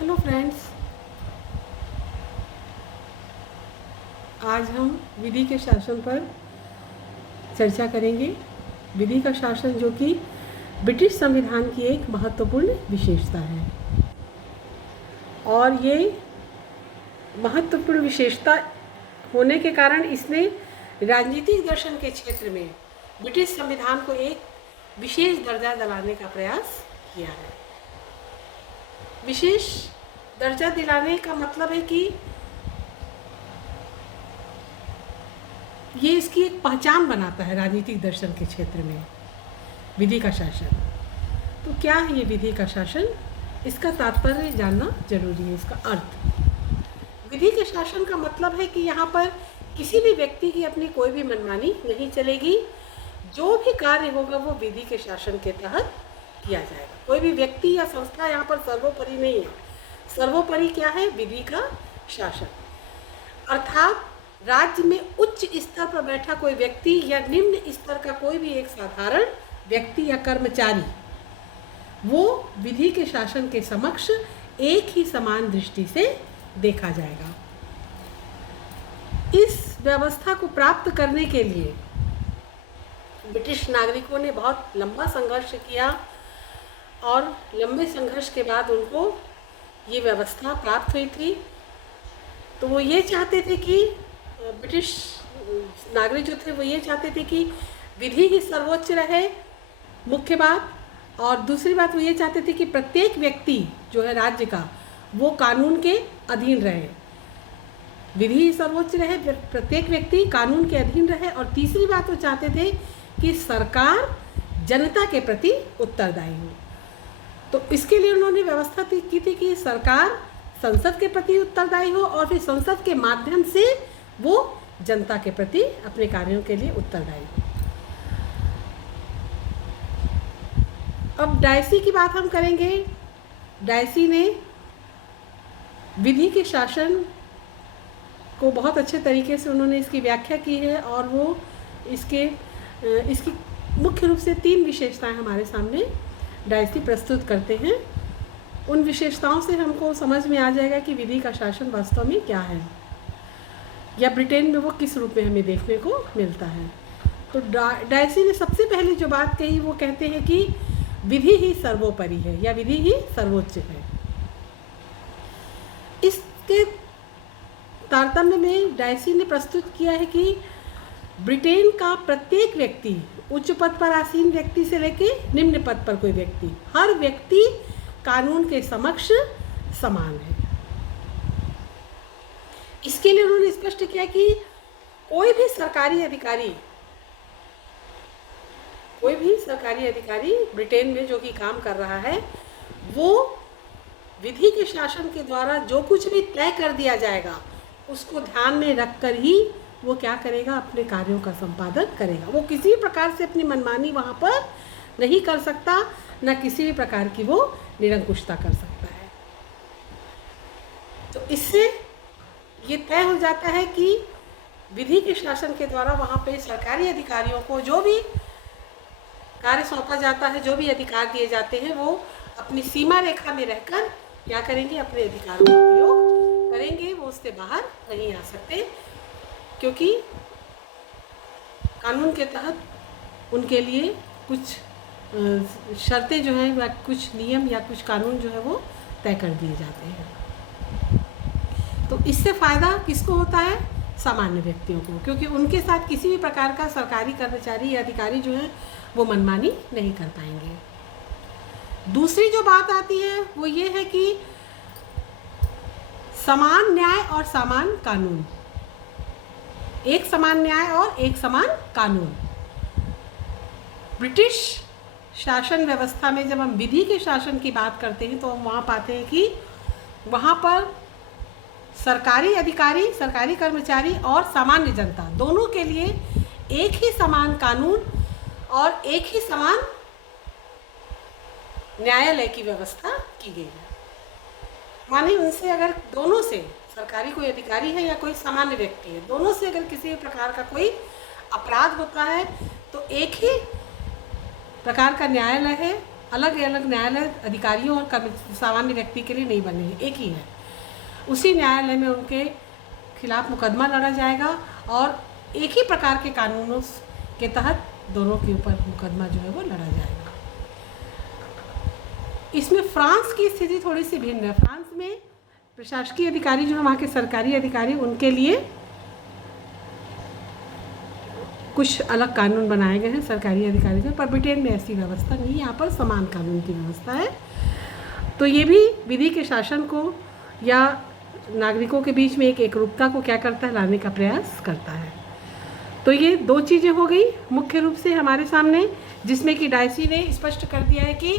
Hello friends, आज हम विधि के शासन पर चर्चा करेंगे। विधि का शासन जो कि ब्रिटिश संविधान की एक महत्वपूर्ण विशेषता है और ये महत्वपूर्ण विशेषता होने के कारण इसने राजनीतिक दर्शन के क्षेत्र में ब्रिटिश संविधान को एक विशेष दर्जा दिलाने का प्रयास किया है। विशेष दर्जा दिलाने का मतलब है कि ये इसकी एक पहचान बनाता है राजनीतिक दर्शन के क्षेत्र में विधि का शासन। तो क्या है ये विधि का शासन? इसका तात्पर्य जानना जरूरी है। इसका अर्थ, विधि के शासन का मतलब है कि यहाँ पर किसी भी व्यक्ति की अपनी कोई भी मनमानी नहीं चलेगी। जो भी कार्य होगा वो विधि के शासन के तहत किया जाएगा। कोई भी व्यक्ति या संस्था यहाँ पर सर्वोपरि नहीं है। सर्वोपरि क्या है? विधि का शासन। अर्थात राज्य में उच्च स्तर पर बैठा कोई व्यक्ति या निम्न स्तर का कोई भी एक साधारण व्यक्ति या कर्मचारी, वो विधि के शासन के समक्ष एक ही समान दृष्टि से देखा जाएगा। इस व्यवस्था को प्राप्त करने के लिए ब्रिटिश नागरिकों ने बहुत लंबा संघर्ष किया और लंबे संघर्ष के बाद उनको ये व्यवस्था प्राप्त हुई थी। तो वो ये चाहते थे कि ब्रिटिश नागरिक जो थे वो ये चाहते थे कि विधि ही सर्वोच्च रहे, मुख्य बात। और दूसरी बात वो ये चाहते थे कि प्रत्येक व्यक्ति जो है राज्य का, वो कानून के अधीन रहे। विधि ही सर्वोच्च रहे, प्रत्येक व्यक्ति कानून के अधीन रहे। और तीसरी बात वो चाहते थे कि सरकार जनता के प्रति उत्तरदायी हो। तो इसके लिए उन्होंने व्यवस्था की थी कि सरकार संसद के प्रति उत्तरदायी हो और फिर संसद के माध्यम से वो जनता के प्रति अपने कार्यों के लिए उत्तरदायी हो। अब डायसी की बात हम करेंगे। डायसी ने विधि के शासन को बहुत अच्छे तरीके से उन्होंने इसकी व्याख्या की है और वो इसकी मुख्य रूप से 3 विशेषताएं हमारे सामने डायसी प्रस्तुत करते हैं। उन विशेषताओं से हमको समझ में आ जाएगा कि विधि का शासन वास्तव में क्या है या ब्रिटेन में वो किस रूप में हमें देखने को मिलता है। तो डायसी ने सबसे पहले जो बात कही वो कहते हैं कि विधि ही सर्वोपरि है या विधि ही सर्वोच्च है। इसके तारतम्य में डायसी ने प्रस्तुत किया है कि ब्रिटेन का प्रत्येक व्यक्ति, उच्च पद पर आसीन व्यक्ति से लेके निम्न पद पर कोई व्यक्ति, हर व्यक्ति कानून के समक्ष समान है। इसके लिए उन्होंने स्पष्ट किया कि कोई भी सरकारी अधिकारी ब्रिटेन में जो कि काम कर रहा है, वो विधि के शासन के द्वारा जो कुछ भी तय कर दिया जाएगा उसको ध्यान में रखकर ही वो क्या करेगा? अपने कार्यों का संपादन करेगा। वो किसी भी प्रकार से अपनी मनमानी वहाँ पर नहीं कर सकता, न किसी भी प्रकार की वो निरंकुशता कर सकता है। तो इससे ये तय हो जाता है कि विधि के शासन के द्वारा वहाँ पे सरकारी अधिकारियों को जो भी कार्य सौंपा जाता है, जो भी अधिकार दिए जाते हैं, वो अपनी सीमा रेखा में रहकर क्या करेंगे? अपने अधिकारों का प्रयोग करेंगे। वो उससे बाहर नहीं आ सकते, क्योंकि कानून के तहत उनके लिए कुछ शर्तें जो हैं या कुछ नियम या कुछ कानून जो है वो तय कर दिए जाते हैं। तो इससे फ़ायदा किसको होता है? सामान्य व्यक्तियों को, क्योंकि उनके साथ किसी भी प्रकार का सरकारी कर्मचारी या अधिकारी जो है वो मनमानी नहीं कर पाएंगे। दूसरी जो बात आती है वो ये है कि समान न्याय और समान कानून, एक समान न्याय और एक समान कानून। ब्रिटिश शासन व्यवस्था में जब हम विधि के शासन की बात करते हैं तो हम वहाँ पाते हैं कि वहाँ पर सरकारी अधिकारी, सरकारी कर्मचारी और सामान्य जनता दोनों के लिए एक ही समान कानून और एक ही समान न्यायालय की व्यवस्था की गई है। माने उनसे अगर दोनों से, सरकारी कोई अधिकारी है या कोई सामान्य व्यक्ति है, दोनों से अगर किसी प्रकार का कोई अपराध होता है तो एक ही प्रकार का न्यायालय है अलग अलग न्यायालय अधिकारियों और सामान्य व्यक्ति के लिए नहीं बने, एक ही है। उसी न्यायालय में उनके खिलाफ मुकदमा लड़ा जाएगा और एक ही प्रकार के कानूनों के तहत दोनों के ऊपर मुकदमा जो है वो लड़ा जाएगा। इसमें फ्रांस की स्थिति थोड़ी सी भिन्न है। फ्रांस में प्रशासकीय अधिकारी जो है, वहाँ के सरकारी अधिकारी, उनके लिए कुछ अलग कानून बनाए गए हैं सरकारी अधिकारी के, पर ब्रिटेन में ऐसी व्यवस्था नहीं है। यहाँ पर समान कानून की व्यवस्था है। तो ये भी विधि के शासन को या नागरिकों के बीच में एक एकरूपता को क्या करता है, लाने का प्रयास करता है। तो ये दो चीज़ें हो गई मुख्य रूप से हमारे सामने, जिसमें कि डायसी ने स्पष्ट कर दिया है कि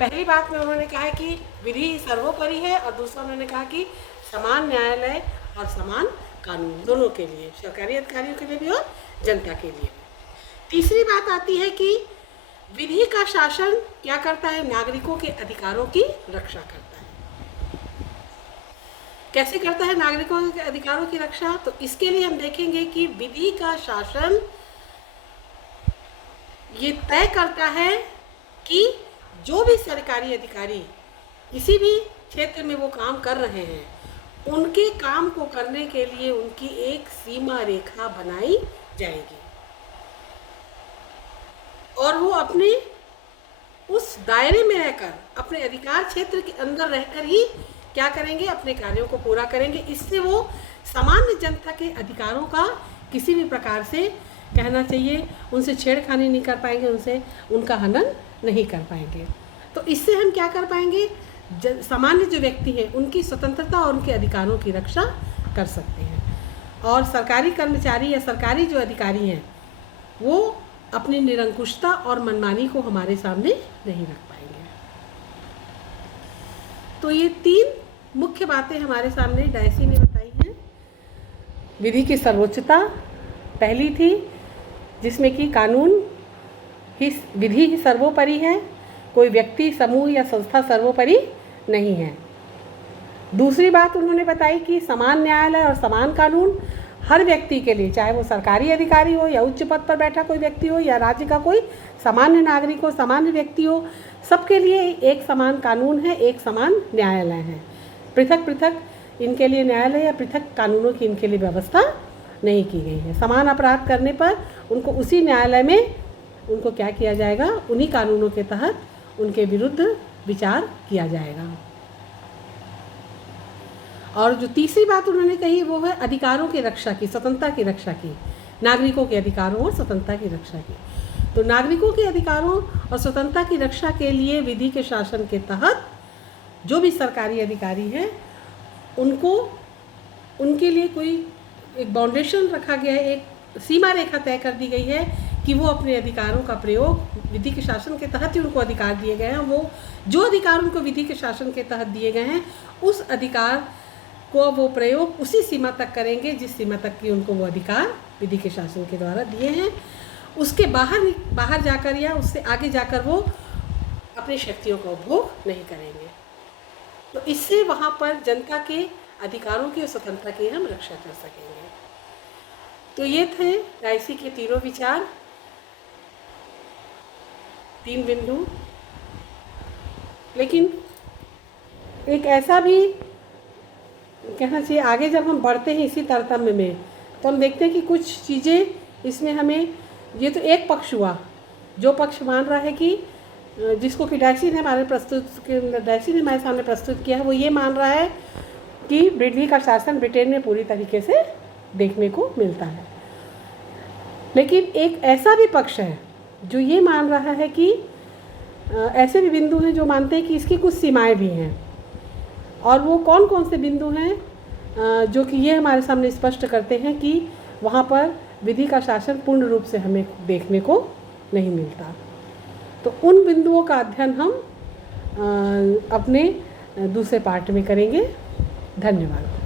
पहली बात में उन्होंने कहा है कि विधि सर्वोपरि है, और दूसरा उन्होंने कहा कि समान न्यायालय और समान कानून दोनों के लिए, सरकारी अधिकारियों के लिए भी और जनता के लिए। तीसरी बात आती है कि विधि का शासन क्या करता है, नागरिकों के अधिकारों की रक्षा करता है। कैसे करता है नागरिकों के अधिकारों की रक्षा? तो इसके लिए हम देखेंगे कि विधि का शासन ये तय करता है कि जो भी सरकारी अधिकारी किसी भी क्षेत्र में वो काम कर रहे हैं, उनके काम को करने के लिए उनकी एक सीमा रेखा बनाई जाएगी और वो अपने उस दायरे में रहकर, अपने अधिकार क्षेत्र के अंदर रहकर ही क्या करेंगे, अपने कार्यों को पूरा करेंगे। इससे वो सामान्य जनता के अधिकारों का किसी भी प्रकार से, कहना चाहिए, उनसे छेड़खानी नहीं कर पाएंगे, उनसे उनका हनन नहीं कर पाएंगे। तो इससे हम क्या कर पाएंगे, सामान्य जो व्यक्ति हैं उनकी स्वतंत्रता और उनके अधिकारों की रक्षा कर सकते हैं। और सरकारी कर्मचारी या सरकारी जो अधिकारी हैं वो अपनी निरंकुशता और मनमानी को हमारे सामने नहीं रख पाएंगे। तो ये तीन मुख्य बातें हमारे सामने डायसी ने बताई हैं। विधि की सर्वोच्चता पहली थी, जिसमें कि कानून ही, विधि ही सर्वोपरि है, कोई व्यक्ति, समूह या संस्था सर्वोपरि नहीं है। दूसरी बात उन्होंने बताई कि समान न्यायालय और समान कानून हर व्यक्ति के लिए, चाहे वो सरकारी अधिकारी हो या उच्च पद पर बैठा कोई व्यक्ति हो या राज्य का कोई सामान्य नागरिक हो, सामान्य व्यक्ति हो, सबके लिए एक समान कानून है, एक समान न्यायालय है। पृथक पृथक इनके लिए न्यायालय या पृथक कानूनों की इनके लिए व्यवस्था नहीं की गई है। समान अपराध करने पर उनको उसी न्यायालय में उनको क्या किया जाएगा, उन्हीं कानूनों के तहत उनके विरुद्ध विचार किया जाएगा। और जो तीसरी बात उन्होंने कही वो है अधिकारों की रक्षा की, स्वतंत्रता की रक्षा की, नागरिकों के अधिकारों और स्वतंत्रता की रक्षा की। तो नागरिकों के अधिकारों और स्वतंत्रता की रक्षा के लिए विधि के शासन के तहत जो भी सरकारी अधिकारी हैं उनको, उनके लिए कोई एक बाउंडेशन रखा गया है, एक सीमा रेखा तय कर दी गई है कि वो अपने अधिकारों का प्रयोग, विधि के शासन के तहत ही उनको अधिकार दिए गए हैं, वो जो अधिकार उनको विधि के शासन के तहत दिए गए हैं उस अधिकार को वो प्रयोग उसी सीमा तक करेंगे जिस सीमा तक की उनको वो अधिकार विधि के शासन के द्वारा दिए हैं। उसके बाहर जाकर या उससे आगे जाकर वो अपनी शक्तियों का उपभोग नहीं करेंगे। तो इससे वहाँ पर जनता के अधिकारों की और स्वतंत्रता की हम रक्षा कर सकेंगे। तो ये थे डायसी के तीनों विचार, 3 बिंदु। लेकिन एक ऐसा भी कहना चाहिए, आगे जब हम बढ़ते हैं इसी तारतम्य में तो हम देखते हैं कि कुछ चीज़ें इसमें हमें, ये तो एक पक्ष हुआ, जो पक्ष मान रहा है कि जिसको कि डायसी ने हमारे सामने प्रस्तुत किया है, वो ये मान रहा है कि विधि का शासन ब्रिटेन में पूरी तरीके से देखने को मिलता है। लेकिन एक ऐसा भी पक्ष है जो ये मान रहा है कि ऐसे भी बिंदु हैं जो मानते हैं कि इसकी कुछ सीमाएं भी हैं। और वो कौन कौन से बिंदु हैं जो कि ये हमारे सामने स्पष्ट करते हैं कि वहाँ पर विधि का शासन पूर्ण रूप से हमें देखने को नहीं मिलता। तो उन बिंदुओं का अध्ययन हम अपने दूसरे पार्ट में करेंगे। धन्यवाद।